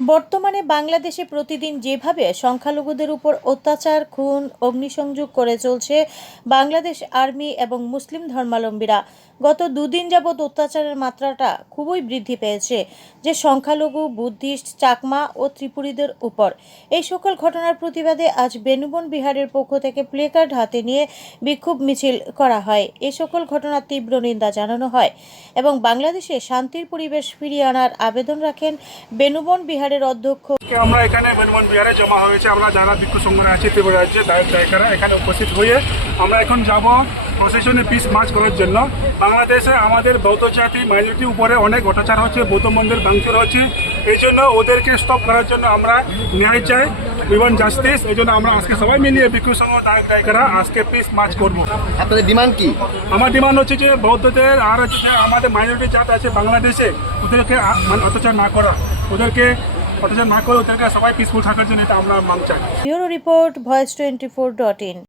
বর্তমানে বাংলাদেশে প্রতিদিন যেভাবে সংখ্যালঘুদের উপর অত্যাচার, খুন, অগ্নিসংযোগ করে চলছে বাংলাদেশ আর্মি এবং মুসলিম ধর্মাবলম্বীরা, গত দুদিন যাবৎ অত্যাচারের মাত্রাটা খুবই বৃদ্ধি পেয়েছে যে সংখ্যালঘু, বুদ্ধিস্ট, চাকমা ও ত্রিপুরীদের উপর। এই সকল ঘটনার প্রতিবাদে আজ বেনুবন বিহারের পক্ষ থেকে প্লেকার্ড হাতে নিয়ে বিক্ষোভ মিছিল করা হয়। এই সকল ঘটনার তীব্র নিন্দা জানানো হয় এবং বাংলাদেশে শান্তির পরিবেশ ফিরিয়ে আনার আবেদন রাখেন বেনুবন বিহারের অধ্যক্ষ। আমরা এখানে বেনুবন বিহারে জমা হয়েছে, আমরা যারা ভিক্ষু সংগ্রহ আছে ত্রিপুরা রাজ্যে জায়গারা এখানে উপস্থিত হয়ে আমরা এখন যাব প্রসেশনে পিস মার্চ করার জন্য। বাংলাদেশে আমাদের বৌদ্ধ জাতি মাইনরিটির উপরে অনেক অত্যাচার হচ্ছে, বৌদ্ধ মন্দির ভাঙচুর হচ্ছে। এই জন্য ওদেরকে স্টপ করার জন্য আমরা ন্যায় চাই, উই ওয়ান্ট জাস্টিস। এই জন্য আমরা আজকে সবাই মিলিয়ে ভিক্ষু সংঘ জায়গারা আজকে পিস মার্চ করবো। আপনাদের ডিমান্ড কি? আমার ডিমান্ড হচ্ছে যে বৌদ্ধদের আর হচ্ছে যে আমাদের মাইনরিটি জাত আছে বাংলাদেশে, ওদেরকে অত্যাচার না করা, ওদেরকে অত্যাচার না করে ওদেরকে সবাই পিসফুল থাকার জন্য এটা আমরা মাং চাই। Bureau report, voice 24.in।